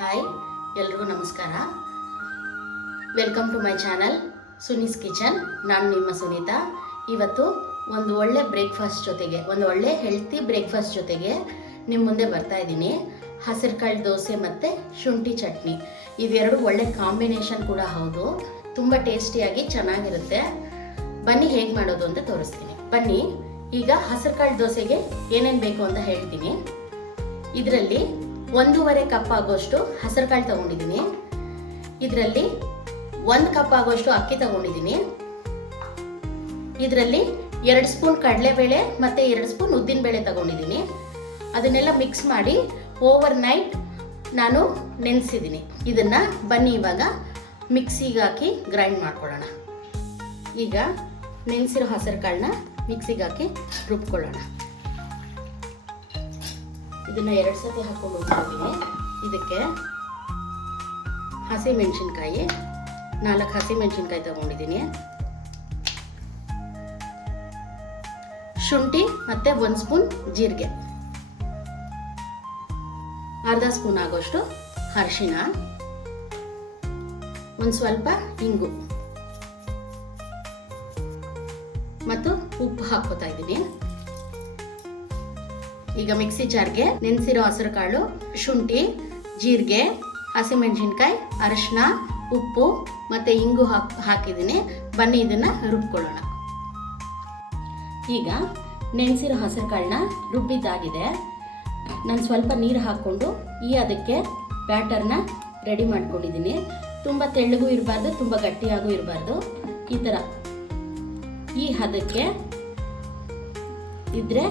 Hi ಎಲ್ರಿಗೂ ನಮಸ್ಕಾರ. Welcome to my channel Suni's kitchen ನಾನು ನಿಮ್ಮ ಸುನೀತಾ. ಇವತ್ತು ಒಂದು ಒಳ್ಳೆ ಬ್ರೇಕ್ಫಾಸ್ಟ್ ಜೊತೆಗೆ, ಒಂದು ಒಳ್ಳೆ ಹೆಲ್ತಿ ಬ್ರೇಕ್ಫಾಸ್ಟ್ ಜೊತೆಗೆ ನಿಮ್ಮ ಮುಂದೆ ಬರ್ತಾ ಇದ್ದೀನಿ. ಹಸಿರುಕಾಳು ದೋಸೆ ಮತ್ತು ಶುಂಠಿ ಚಟ್ನಿ. ಇವೆರಡು ಒಳ್ಳೆ ಕಾಂಬಿನೇಷನ್ ಕೂಡ ಹೌದು. ತುಂಬ ಟೇಸ್ಟಿಯಾಗಿ ಚೆನ್ನಾಗಿರುತ್ತೆ. ಬನ್ನಿ ಹೇಗೆ ಮಾಡೋದು ಅಂತ ತೋರಿಸ್ತೀನಿ. ಬನ್ನಿ, ಈಗ ಹಸಿರುಕಾಳು ದೋಸೆಗೆ ಏನೇನು ಬೇಕು ಅಂತ ಹೇಳ್ತೀನಿ. ಇದರಲ್ಲಿ ಒಂದೂವರೆ ಕಪ್ ಆಗೋಷ್ಟು ಹಸಿರುಕಾಳು ತಗೊಂಡಿದ್ದೀನಿ. ಇದರಲ್ಲಿ ಒಂದು ಕಪ್ ಆಗೋಷ್ಟು ಅಕ್ಕಿ ತಗೊಂಡಿದ್ದೀನಿ. ಇದರಲ್ಲಿ ಎರಡು ಸ್ಪೂನ್ ಕಡಲೆಬೇಳೆ ಮತ್ತು ಎರಡು ಸ್ಪೂನ್ ಉದ್ದಿನಬೇಳೆ ತಗೊಂಡಿದ್ದೀನಿ. ಅದನ್ನೆಲ್ಲ ಮಿಕ್ಸ್ ಮಾಡಿ ಓವರ್ ನೈಟ್ ನಾನು ನೆನೆಸಿದ್ದೀನಿ. ಇದನ್ನು ಬನ್ನಿ ಇವಾಗ ಮಿಕ್ಸಿಗೆ ಹಾಕಿ ಗ್ರೈಂಡ್ ಮಾಡ್ಕೊಳ್ಳೋಣ. ಈಗ ನೆನೆಸಿರೋ ಹಸಿರು ಕಾಳನ್ನ ಮಿಕ್ಸಿಗೆ ಹಾಕಿ ರುಬ್ಕೊಳ್ಳೋಣ. ಇದನ್ನ ಎರಡು ಸತಿ ಹಾಕೊಂಡು ಹೋಗ್ತಿದ್ದೀನಿ ಇದಕ್ಕೆ ಹಸಿ ಮೆಣಸಿನ್ಕಾಯಿ ನಾಲ್ಕು ಹಸಿ ಮೆಣಸಿನ್ಕಾಯಿ ತಗೊಂಡಿದ್ದೀನಿ ಶುಂಠಿ ಮತ್ತೆ ಒಂದು ಸ್ಪೂನ್ ಜೀರಿಗೆ. ಅರ್ಧ ಸ್ಪೂನ್ ಆಗೋಷ್ಟು ಅರಿಶಿನ ಒಂದು ಸ್ವಲ್ಪ ಇಂಗು. ಮತ್ತು ಉಪ್ಪು ಹಾಕೋತಾ ಇದ್ದೀನಿ ಈಗ ಮಿಕ್ಸಿ ಜಾರ್ಗೆ ನೆನೆಸಿರೋ ಹಸಿರು ಕಾಳು ಶುಂಠಿ, ಜೀರಿಗೆ, ಹಸಿಮೆಣಸಿನ್ಕಾಯಿ ಅರಿಶಿನ ಉಪ್ಪು ಮತ್ತು ಇಂಗು ಹಾಕಿ ಹಾಕಿದ್ದೀನಿ. ಬನ್ನಿ ಇದನ್ನು ರುಬ್ಕೊಳ್ಳೋಣ. ಈಗ ನೆನೆಸಿರೋ ಹಸಿರು ಕಾಳನ್ನ ರುಬ್ಬಿದ್ದಾಗಿದೆ. ನಾನು ಸ್ವಲ್ಪ ನೀರು ಹಾಕ್ಕೊಂಡು ಈ ಅದಕ್ಕೆ ಬ್ಯಾಟರ್ನ ರೆಡಿ ಮಾಡ್ಕೊಂಡಿದ್ದೀನಿ. ತುಂಬ ತೆಳ್ಳಗೂ ಇರಬಾರ್ದು, ತುಂಬ ಗಟ್ಟಿಯಾಗೂ ಇರಬಾರ್ದು. ಈ ಥರ ಈ ಹದಕ್ಕೆ ಇದ್ರೆ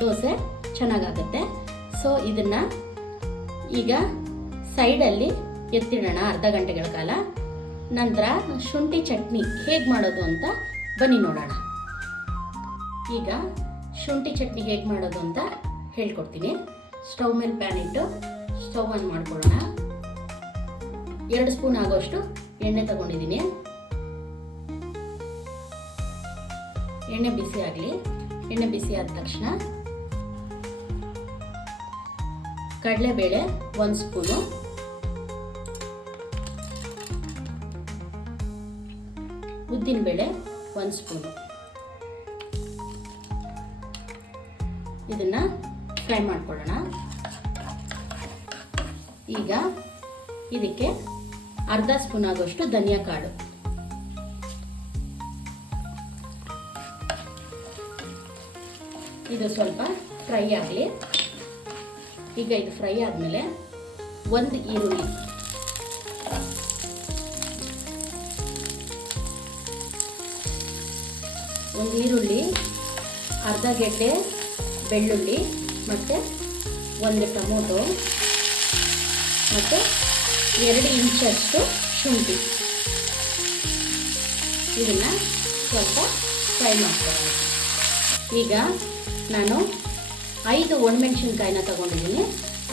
ದೋಸೆ ಚೆನ್ನಾಗಾಗುತ್ತೆ. ಸೊ ಇದನ್ನು ಈಗ ಸೈಡಲ್ಲಿ ಎತ್ತಿಡೋಣ ಅರ್ಧ ಗಂಟೆಗಳ ಕಾಲ. ನಂತರ ಶುಂಠಿ ಚಟ್ನಿ ಹೇಗೆ ಮಾಡೋದು ಅಂತ ಬನ್ನಿ ನೋಡೋಣ. ಈಗ ಶುಂಠಿ ಚಟ್ನಿ ಹೇಗೆ ಮಾಡೋದು ಅಂತ ಹೇಳ್ಕೊಡ್ತೀನಿ. ಸ್ಟವ್ ಮೇಲೆ ಪ್ಯಾನ್ ಇಟ್ಟು ಸ್ಟವ್ ಆನ್ ಮಾಡ್ಕೊಳ್ಳೋಣ. ಎರಡು ಸ್ಪೂನ್ ಆಗೋಷ್ಟು ಎಣ್ಣೆ ತಗೊಂಡಿದ್ದೀನಿ. ಎಣ್ಣೆ ಬಿಸಿ ಆಗಲಿ. ಎಣ್ಣೆ ಬಿಸಿ ಆದ ತಕ್ಷಣ ಕಡಲೆಬೇಳೆ ಒಂದು ಸ್ಪೂನು. ಉದ್ದಿನಬೇಳೆ ಒಂದು ಸ್ಪೂನು. ಇದನ್ನು ಫ್ರೈ ಮಾಡ್ಕೊಳ್ಳೋಣ. ಈಗ ಇದಕ್ಕೆ ಅರ್ಧ ಸ್ಪೂನ್ ಆಗೋಷ್ಟು ಧನಿಯಾ ಕಾಳು. ಇದು ಸ್ವಲ್ಪ ಫ್ರೈ ಆಗಲಿ. ಈಗ ಇದು ಫ್ರೈ ಆದಮೇಲೆ ಒಂದು ಈರುಳ್ಳಿ. ಒಂದು ಈರುಳ್ಳಿ, ಅರ್ಧ ಗೆಡ್ಡೆ ಬೆಳ್ಳುಳ್ಳಿ ಮತ್ತು ಒಂದು ಟೊಮೊಟೊ ಮತ್ತು ಎರಡು ಇಂಚಷ್ಟು ಶುಂಠಿ. ಇದನ್ನು ಸ್ವಲ್ಪ ಫ್ರೈ ಮಾಡ್ಕೊಳ್ಳೋಣ. ಈಗ ನಾನು ಐದು ಒಣಮೆಣಸಿನ್ಕಾಯಿನ ತಗೊಂಡಿದ್ದೀನಿ.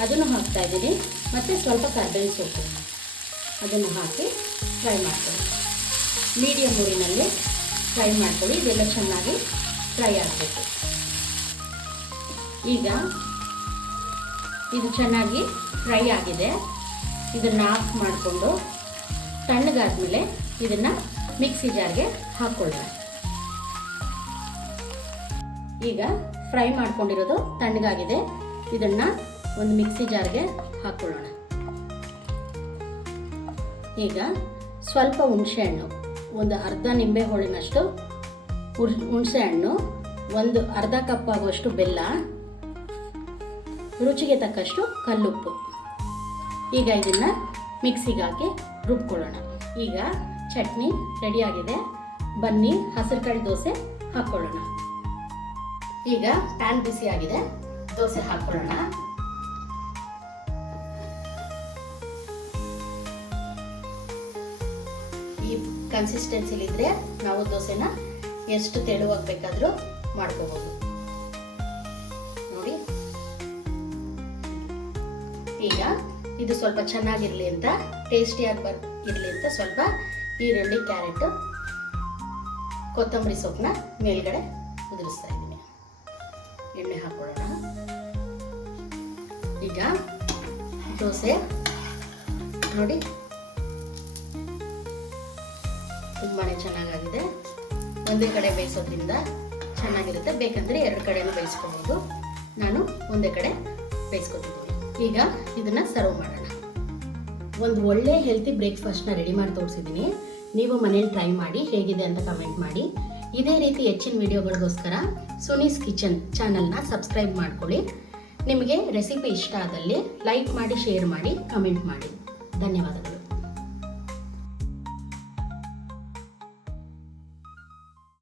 ಅದನ್ನು ಹಾಕ್ತಾ ಇದ್ದೀನಿ. ಮತ್ತು ಸ್ವಲ್ಪ ಕರ್ಬೇವಿನ ಸೊಪ್ಪು ಅದನ್ನು ಹಾಕಿ ಫ್ರೈ ಮಾಡ್ಕೊಳ್ಳಿ. ಮೀಡಿಯಮ್ ಊರಿನಲ್ಲಿ ಫ್ರೈ ಮಾಡ್ಕೊಳ್ಳಿ. ಇದೆಲ್ಲ ಚೆನ್ನಾಗಿ ಫ್ರೈ ಆಗಬೇಕು. ಈಗ ಇದು ಚೆನ್ನಾಗಿ ಫ್ರೈ ಆಗಿದೆ. ಇದನ್ನು ಆಫ್ ಮಾಡಿಕೊಂಡು ತಣ್ಣಗಾದ್ಮೇಲೆ ಇದನ್ನು ಮಿಕ್ಸಿ ಜಾರ್ಗೆ ಹಾಕ್ಕೊಳ್ಳೋಣ. ಈಗ ಫ್ರೈ ಮಾಡ್ಕೊಂಡಿರೋದು ತಣ್ಣಗಾಗಿದೆ. ಇದನ್ನ ಒಂದು ಮಿಕ್ಸಿ ಜಾರ್ಗೆ ಹಾಕ್ಕೊಳ್ಳೋಣ. ಈಗ ಸ್ವಲ್ಪ ಹುಣಸೆ ಹಣ್ಣು, ಒಂದು ಅರ್ಧ ನಿಂಬೆ ಹೋಳಿನಷ್ಟು ಹುಣಸೆ ಹಣ್ಣು, ಒಂದು ಅರ್ಧ ಕಪ್ ಆಗುವಷ್ಟು ಬೆಲ್ಲ, ರುಚಿಗೆ ತಕ್ಕಷ್ಟು ಕಲ್ಲುಪ್ಪು. ಈಗ ಇದನ್ನು ಮಿಕ್ಸಿಗೆ ಹಾಕಿ ರುಬ್ಕೊಳ್ಳೋಣ. ಈಗ ಚಟ್ನಿ ರೆಡಿಯಾಗಿದೆ ಬನ್ನಿ, ಹಸಿರುಕಾಳು ದೋಸೆ ಹಾಕ್ಕೊಳ್ಳೋಣ. ಈಗ ಪ್ಯಾನ್ ಬಿಸಿ ಆಗಿದೆ. ದೋಸೆ ಹಾಕೊಳ್ಳೋಣ. ಈ ಕನ್ಸಿಸ್ಟೆನ್ಸಿಲಿದ್ರೆ ನಾವು ದೋಸೆನ ಎಷ್ಟು ತೆಳುವಾಗ ಬೇಕಾದರೂ ಮಾಡ್ಕೋಬಹುದು ನೋಡಿ. ಈಗ ಇದು ಸ್ವಲ್ಪ ಚೆನ್ನಾಗಿರ್ಲಿ ಅಂತ ಟೇಸ್ಟಿಯಾಗಿ ಬರ್ ಇರಲಿ ಅಂತ ಸ್ವಲ್ಪ ಈರುಳ್ಳಿ, ಕ್ಯಾರೆಟ್, ಕೊತ್ತಂಬರಿ ಸೊಪ್ಪನ್ನ ಮೇಲ್ಗಡೆ ಉದುರಿಸ್ತಾ ಇದ್ದೀನಿ. ಎಣ್ಣೆ ಹಾಕೊಳ್ಳೋಣ ಈಗ ದೋಸೆ ನೋಡಿ. ತುಂಬಾ ಚೆನ್ನಾಗಾಗಿದೆ. ಒಂದೇ ಕಡೆ ಬೇಯಿಸೋದ್ರಿಂದ ಚೆನ್ನಾಗಿರುತ್ತೆ. ಬೇಕಂದ್ರೆ ಎರಡು ಕಡೆನೂ ಬೇಯಿಸ್ಕೋಬೋದು. ನಾನು ಒಂದೇ ಕಡೆ ಬೇಯಿಸ್ಕೊತಿದ್ದೀನಿ. ಈಗ ಇದನ್ನು ಸರ್ವ್ ಮಾಡೋಣ. ಒಂದು ಒಳ್ಳೆ ಹೆಲ್ತಿ ಬ್ರೇಕ್ಫಾಸ್ಟ್ನ ರೆಡಿ ಮಾಡಿ ತೋರಿಸಿದ್ದೀನಿ. ನೀವು ಮನೇಲಿ ಟ್ರೈ ಮಾಡಿ, ಹೇಗಿದೆ ಅಂತ ಕಮೆಂಟ್ ಮಾಡಿ. ಇದೇ ರೀತಿ ಹೆಚ್ಚಿನ ವಿಡಿಯೋಗಳಿಗೋಸ್ಕರ ಸುನೀಸ್ ಕಿಚನ್ ಚಾನಲ್ನ ಸಬ್ಸ್ಕ್ರೈಬ್ ಮಾಡ್ಕೊಳ್ಳಿ. ನಿಮಗೆ ರೆಸಿಪಿ ಇಷ್ಟ ಆದಲ್ಲಿ ಲೈಕ್ ಮಾಡಿ, ಶೇರ್ ಮಾಡಿ, ಕಮೆಂಟ್ ಮಾಡಿ. ಧನ್ಯವಾದಗಳು.